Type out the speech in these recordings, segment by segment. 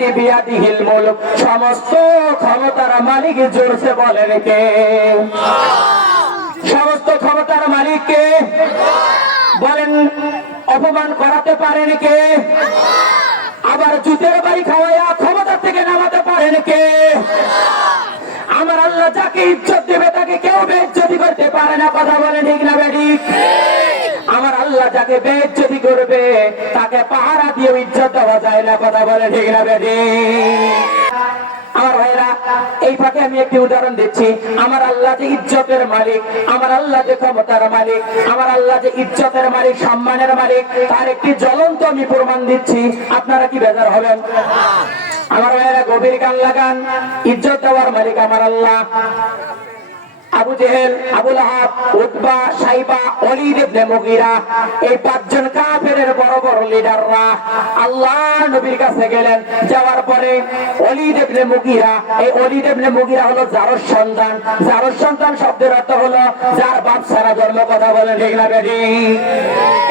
আল্লাযী বিয়াদিহিল মুলক, সমস্ত ক্ষমতার মালিক জোরসে বলেন কে? সমস্ত ক্ষমতার মালিক কে? বলেন। অপমান করাতে পারেন কে? আবার জুতের বাড়ি খাওয়াইয়া ক্ষমতা থেকে নামাতে পারেন কে? আমার আল্লাহ যাকে ইজ্জত দেবে তাকে কেউ বেইজ্জতি করতে পারে না। কথা বলেন ঠিক না বেঠিক? আমার আল্লাহ যাকে বেইজ্জতি করবে তাকে পাহারা দিয়ে ইজ্জত দেওয়া যায় না। কথা বলেন ঠিক না বেঠিক? আমার ভাইরা, এই ফাঁকে আমি একটি উদাহরণ দিচ্ছি। আমার আল্লাহ যে ইজ্জতের মালিক, আমার আল্লাহ যে ক্ষমতার মালিক, আমার আল্লাহ যে ইজ্জতের মালিক, সম্মানের মালিক, তার একটি জ্বলন্ত আমি প্রমাণ দিচ্ছি। আপনারা কি বেজার হবেন? আমার ভাইরা গভীর কান লাগান। ইজ্জত দেওয়ার মালিক আমার আল্লাহ। আবু জেহেল, আবু লাহাব, উতবা, সাইবা, ওলীদ ইবনে মুগীরা, এই পাঁচজন কাফেরের বড় বড় লিডাররা আল্লাহর নবীর কাছে গেলেন। যাওয়ার পরে ওলীদ ইবনে মুগীরা, এই ওলীদ ইবনে মুগীরা হলো জারস সন্তান। জারস সন্তান শব্দের অর্থ হলো যার বাপ ছাড়া জন্ম। কথা বলেন ঠিক না বেঠিক?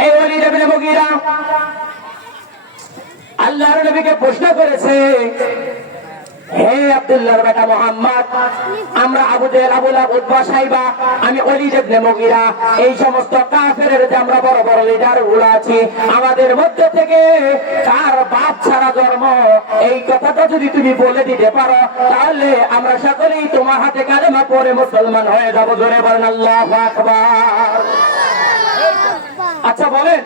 এই ওলীদ ইবনে মুগীরা আল্লাহর নবীকে প্রশ্ন করেছে, হে আব্দুল্লাহর বেটা মুহাম্মদ, আমরা আবু জেহেল, আবু লাহাব, উতবা, সাইবা, আমি ওলীদ ইবনে মুগীরা, এই সমস্ত কাফেরের যে আমরা বড় বড় লিডার গুলো আছি, আমাদের মধ্যে থেকে কার বাপ ছাড়া জন্ম, এই কথাটা যদি তুমি বলে দিতে পারো তাহলে আমরা সকলেই তোমার হাতে কালেমা পড়ে মুসলমান হয়ে যাবো। জোরে বলেন আল্লাহু আকবার। আচ্ছা বলেন,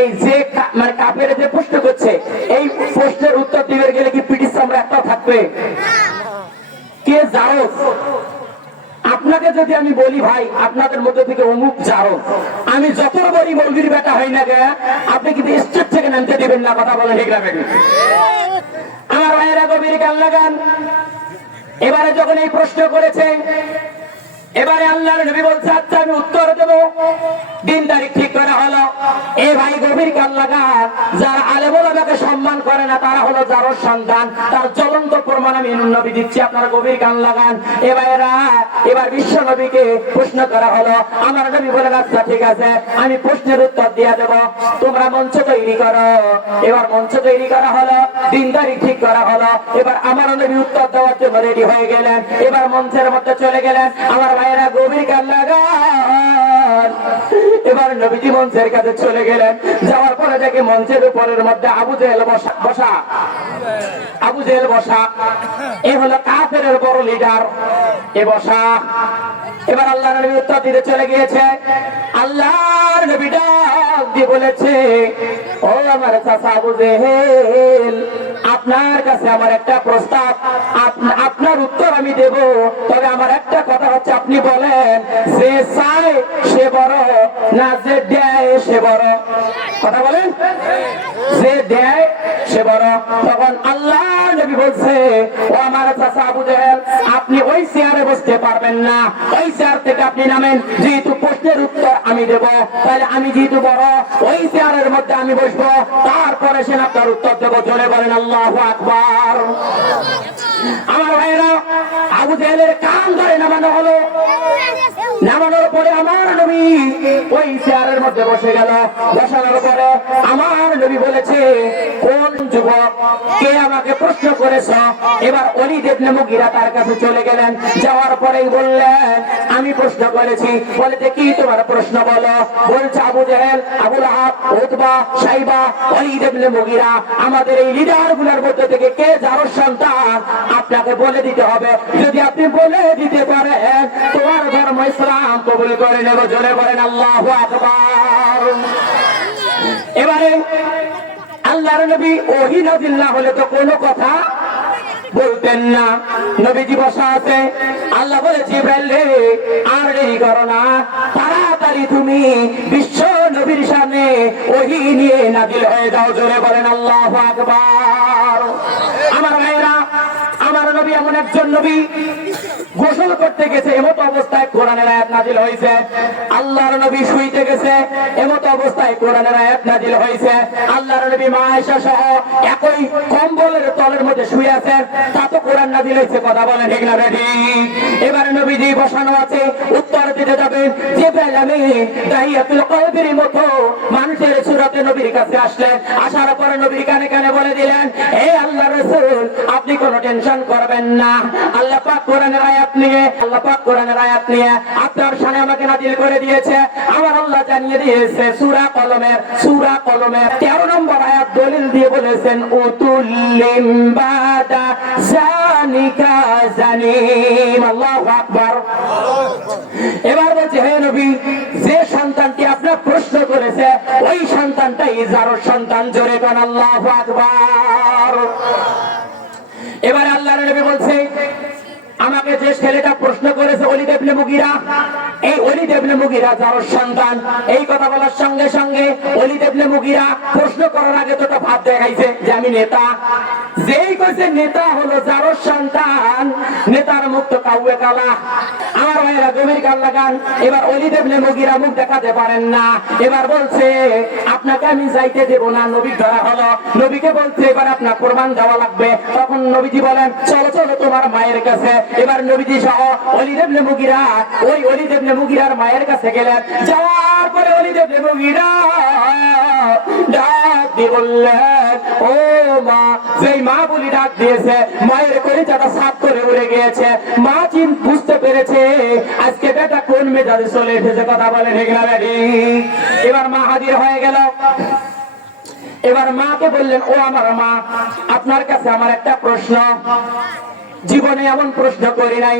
এই যে মানে কাফের যে প্রশ্ন করছে, এই প্রশ্নের উত্তর দিবে গেলে কি পিটির চামড়া একটাও থাকবে? কে জারজ? আপনাকে যদি আমি বলি ভাই আপনাদের মধ্যে থেকে অমুক জারজ, আমি যত বড়ই মৌলবীর বেটা হই না গে, আপনি কিন্তু স্টেজ থেকে নামতে দিবেন না। কথা বলেন ঠিক না বেঠিক? আমার ভাইয়েরা গভীর কান লাগান। এবারে যখন এই প্রশ্ন করেছে, এবারে আল্লাহর নবী বলছে আচ্ছা আমি উত্তর দেবো। দিন তারিখ ঠিক করা হলো। এ ভাই গভীর কান লাগান। যারা আলেম ওলামাকে সম্মান করে না তারা হলো জারজ সন্তান। তার জ্বলন্ত প্রমাণ আমি নবী দিচ্ছি, আপনারা গভীর কান লাগান। এ ভাইরা, এবার বিশ্ব নবীকে প্রশ্ন করা হলো। আমার নবী বলেন আচ্ছা ঠিক আছে, আমি প্রশ্নের উত্তর দিয়ে দেবো, তোমরা মঞ্চ তৈরি করো। এবার মঞ্চ তৈরি করা হলো, দিন তারিখ ঠিক করা হলো। এবার আমার নবী উত্তর দেওয়ার জন্য রেডি হয়ে গেলেন। এবার মঞ্চের মধ্যে চলে গেলেন। আমার ভাইয়েরা গভীর কান লাগান। এবার নবীজি মঞ্চের কাছে চলে গেলেন। যাওয়ার পরে দেখে মঞ্চের উপরের মধ্যে আবু জেহেল বসা। আবু জেহেল বসা, এ হলো কাফেরের বড় লিডার, এ বসা। এবার আল্লাহর নবী উত্তর দিতে চলে গিয়েছে। আল্লাহর নবী ডাক দিয়ে বলেছে, ও আমার চাচা আবু জেহেল, আপনার কাছে আমার একটা প্রস্তাব। আপনার উত্তর আমি দেব, তবে আমার একটা কথা হচ্ছে আপনি বলেন যে চায় সে বড় না যে দেয় সে বড়? কথা বলেন। যে দেয় সে বড়। তখন আল্লাহ নবী বলছে, ও আমার চাচা আবু জেহেল, আপনি ওই চেয়ারে বসতে পারবেন না, ওই চেয়ার থেকে আপনি নামেন। যেহেতু প্রশ্নের উত্তর আমি দেব, তাহলে আমি যেহেতু বড়, ওই চেয়ারের মধ্যে আমি বসবো, তারপরে সে আপনার উত্তর দেবো। জোরে বলেন আল্লাহু আকবার। আমার ভাইয়েরা, আবু জেহেলের কান ধরে নামানো হলো। নামানোর পরে আমার নবী ওই চেয়ারের মধ্যে বসে গেল। বসানোর পরে আমার নবী বলেছে, কোন যুবক কে আমাকে প্রশ্ন করেছ? এবার ওলীদ ইবনে মুগীরা তার কাছে চলে গেলেন। যাওয়ার পরেই বললেন, আমি প্রশ্ন করেছি। বলেছে কি তোমার প্রশ্ন বলো? বলছে আবু জেহেল, আবু লাহাব, উতবা, সাইবা, ওলীদ ইবনে মুগীরা, আমাদের এই লিডার গুলোর মধ্যে থেকে কে জারজ সন্তান আপনাকে বলে দিতে হবে। যদি আপনি বলে দিতে পারেন তোমার ধর্ম ইসলাম কবুল করে নেব। জোরে বলেন আল্লাহু আকবার। এবারে আল্লাহর নবী ওহী নাযিল না হলে তো কোনো কথা বলতেন না। নবীজি বসা আছে। আল্লাহ বলে, জিবরাইল রে, আর দেরি করো না, তাড়াতাড়ি তুমি বিশ্ব নবীর সামনে ওহী নিয়ে নাযিল হয়ে যাও। জোরে বলেন আল্লাহু আকবার। আমার ভাইরা, আমার নবী এমন একজন নবী গোসল করতে গেছে, এমত অবস্থায় কোরআনের আয়াত নাজিল হয়েছে। আল্লাহর নবী শুইতে গেছে, এমত অবস্থায় কোরআনের আয়াত নাজিল হয়েছে। আল্লাহর নবী মা আয়েশা সহ একই কম্বলের তলের মধ্যে শুয়ে আছেন, তা তো কোরআন নাজিল হয়েছে। কথা বলেন ঠিক না বেঠি? এবারে নবীজি বসানো আছে, উত্তর দিতে যাবেন। জিবরাইল আমিন দাহিয়াতুল কলবের মতো মানুষের সুরতে নবীর কাছে আসলেন। আসার পরে নবীর কানে কানে বলে দিলেন, হে আল্লাহর রাসূল, আপনি কোনো টেনশন করবেন না। আল্লাহ পাক কোরআনের আয়াত নিয়ে আপনার শানে আমাকে নাজিল করে দিয়েছে। আমার আল্লাহ জানিয়ে দিয়েছে সূরা কলমের 13 নম্বর আয়াত দলিল দিয়ে বলেছেন, উতুল্লিম বাদা জানিকা জানিম। আল্লাহু আকবার। এবার বলছে, হে নবী, যে সন্তানটি আপনার প্রশ্ন করেছে ওই সন্তানটাই যারর সন্তান। জোরে কোন আল্লাহু আকবার। এবারে আল্লাহর নবী বলছে, আমাকে যে ছেলেটা প্রশ্ন করেছে ওলীদ ইবনে মুগীরা, এই ওলীদ ইবনে মুগীরা যারর সন্তান। এই কথা বলার সঙ্গে সঙ্গে ওলীদ ইবনে মুগীরা প্রশ্ন করার আগে তো ভাব দেখাইছে যে আমি নেতা। যেই কইছে নেতা হলো যারর সন্তান, নেতার মুখ তো কাউয়ে কালা। আমার ভাইয়েরা গভীর কান লাগান। এবার ওলীদ ইবনে মুগীরা মুখ দেখাতে পারেন না। এবার বলছে, আপনাকে আমি যাইতে দেব না। নবী ধরা হলো। নবীকে বলছে, এবার আপনার কোরবান দেওয়া লাগবে। তখন নবীজি বলেন, চলো চলো তোমার মায়ের কাছে। এবার নবীজি সহ ওলীদ ইবনে মুগীরা ওই ওলীদ ইবনে মুগীরার মায়ের কাছে গেলেন। যাওয়ার পরে ওলীদ ইবনে মুগীরা ডাক দিয়ে বললেন, ও মা। যেই মা বলি ডাক দিয়েছে, মায়ের কলিজাটা সাফ করে উড়ে গিয়েছে। মা বুঝতে পেরেছে আজকে বেটা কোন মেজাজে চলে এসেছে। কথা বলে ঠিক না বেটি? এবার মা হাজির হয়ে গেল। এবার মাকে বললেন, ও আমার মা, আপনার কাছে আমার একটা প্রশ্ন। জীবনে এমন প্রশ্ন করি নাই।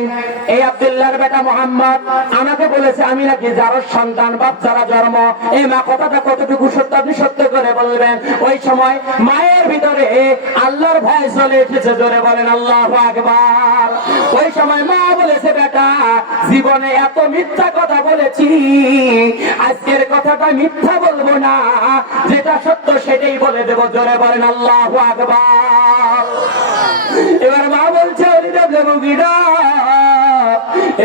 এই আব্দুল্লাহর বেটা মোহাম্মদ আমাকে বলেছে আমি নাকি যারর সন্তান, বাপ যারা জন্ম। এই মা কথাটা কতটুকু সত্য আপনি সত্য করে বলবেন। ওই সময় মায়ের ভিতরে আল্লাহর ভয় চলে এসেছে। জোরে বলেন আল্লাহু আকবার। ওই সময় মা বলেছে, বেটা, জীবনে এত মিথ্যা কথা বলেছি, আজকের কথাটা মিথ্যা বলবো না, যেটা সত্য সেটাই বলে দেব। জোরে বলেন আল্লাহু আকবার। এবার মা বলছে, ওলীদ ইবনে মুগীরা,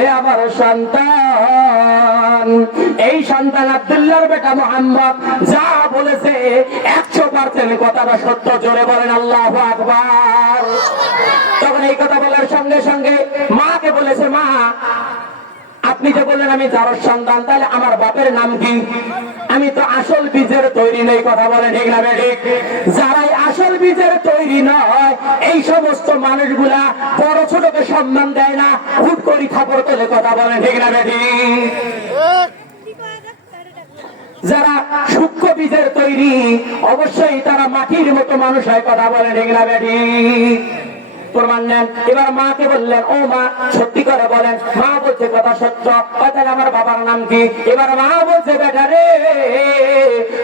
এ আমার সন্তান, এই সন্তান আব্দুল্লাহর বেটা মুহাম্মদ যা বলেছে 100% কথাটা সত্য। জোরে বলেন আল্লাহু আকবার। তখন এই কথা বলার সঙ্গে সঙ্গে মাকে বলেছে, মা, আপনি যে বললেন আমি যারর সন্তান, তাহলে আমার বাপের নাম কি? আমি তো আসল বীজের তৈরি নেই। কথা বলেন ঠিক না বেঠিক? যারাই আসল বীজের তৈরি নয়, এই সমস্ত মানুষগুলা বড় ছোটকে সম্মান দেয় না, হুট করি খাবার তোলে। কথা বলেন ঠিক না বেঠিক? যারা সূক্ষ্ম বীজের তৈরি, অবশ্যই তারা মাটির মতো মানুষ হয়। কথা বলেন ঠিক না বেঠিক? প্রমাণ নেন। এবার মাকে বললেন, ও মা, সত্যি করে বলেন। মা বলছে, কথা সত্য। তাহলে আমার বাবার নাম কি? এবার মা বলছে, বেটা রে,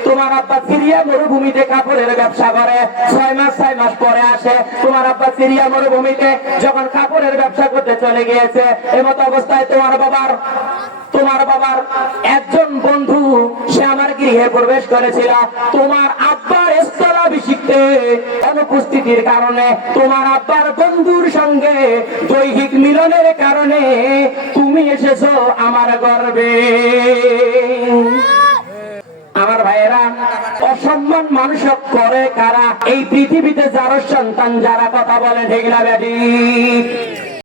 তোমার আব্বা সিরিয়া মরুভূমিতে কাপড়ের ব্যবসা করে। 6 মাস পরে আসে। তোমার আব্বা সিরিয়া মরুভূমিতে যখন কাপড়ের ব্যবসা করতে চলে গিয়েছে, এমত অবস্থায় তোমার বাবার একজন বন্ধু সে আমার গৃহে প্রবেশ করেছিল। তোমার আব্বার স্থলাভিষিক্তে অনুপস্থিতির কারণে, তোমার আব্বার বন্ধুর সঙ্গে দৈহিক মিলনের কারণে তুমি এসেছো আমার গর্ভে। আমার ভাইয়েরা, অসম্মান মানুষ করে কারা? এই পৃথিবীতে যারর সন্তান যারা। কথা বলে ঠিক না বেঠিক?